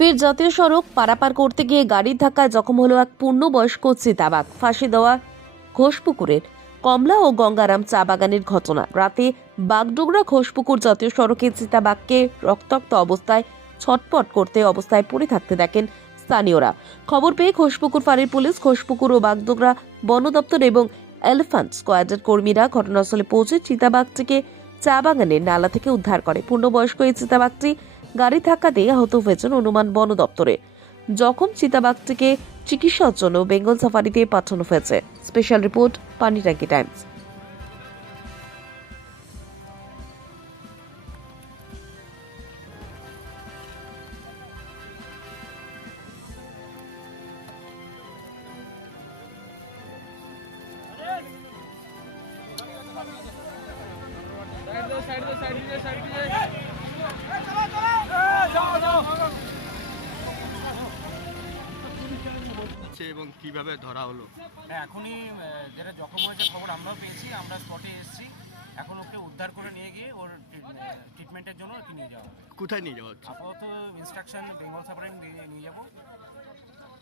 ফের জাতীয় সড়ক পারাপার করতে গিয়ে গাড়ির ধাক্কায় জখম হলো এক পূর্ণবয়স্ক চিতাবাঘ। ফাঁসি দেওয়া ঘোষপুকুরের কমলা ও গঙ্গারাম চা বাগানের ঘটনা। রাতে বাগডোগরা ঘোষপুকুর জাতীয় সড়কে চিতাবাঘকে রক্তাক্ত অবস্থায় ছটপট করতে অবস্থায় পড়ে থাকতে দেখেন স্থানীয়রা। খবর পেয়ে ঘোষপুকুর ফাঁড়ির পুলিশ ঘোষপুকুর ও বাগডোগরা বন দপ্তর এবং এলিফ্যান্ট স্কোয়াডের কর্মীরা ঘটনাস্থলে পৌঁছে চিতাবাঘটিকে চা বাগানের নালা থেকে উদ্ধার করে। পূর্ণবয়স্ক এই চিতাবাঘটি গাড়ি ধাক্কাতে আহত হয়েছেন অনুমান বন দপ্তরে। জখম চিতাবাঘটিকে চিকিৎসার জন্য বেঙ্গল সাফারিতে পাঠানো হয়েছে। Special report, Panitanki Times. হচ্ছে এবং কীভাবে ধরা হলো? হ্যাঁ এখনই যেটা জখম হয়েছে খবর আমরাও পেয়েছি আমরা স্পটে এসেছি। এখন ওকে উদ্ধার করে নিয়ে গিয়ে ওর ট্রিটমেন্টের জন্য ওকে নিয়ে যাওয়া হবে। কোথায় নিয়ে যাওয়া হচ্ছে? আপাতত ইনস্ট্রাকশন বেঙ্গল সাফারে নিয়ে যাব।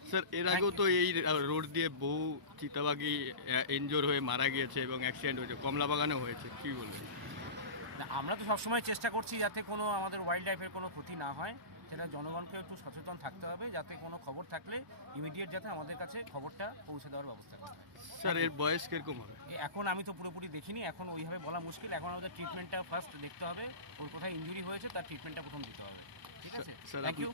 স্যার এর আগেও তো এই রোড দিয়ে বহু চিতাবাগি এনজোর হয়ে মারা গিয়েছে এবং অ্যাক্সিডেন্ট হয়েছে। কমলা বাগানেও হয়েছে কি বলবেন? আমরা তো সবসময় চেষ্টা করছি যাতে কোনো আমাদের ওয়াইল্ড লাইফের কোনো ক্ষতি না হয়। সেটা জনগণকে একটু সচেতন থাকতে হবে যাতে কোনো খবর থাকলে ইমিডিয়েট যাতে আমাদের কাছে খবরটা পৌঁছে দেওয়ার ব্যবস্থা করা হয়। স্যার এর বয়স কীরকম হবে? এখন আমি তো পুরোপুরি দেখিনি এখন ওইভাবে বলা মুশকিল। এখন আমাদের ট্রিটমেন্টটা ফার্স্ট দেখতে হবে ওর কোথায় ইঞ্জুরি হয়েছে তার ট্রিটমেন্টটা প্রথম দিতে হবে। ঠিক আছে? Thank you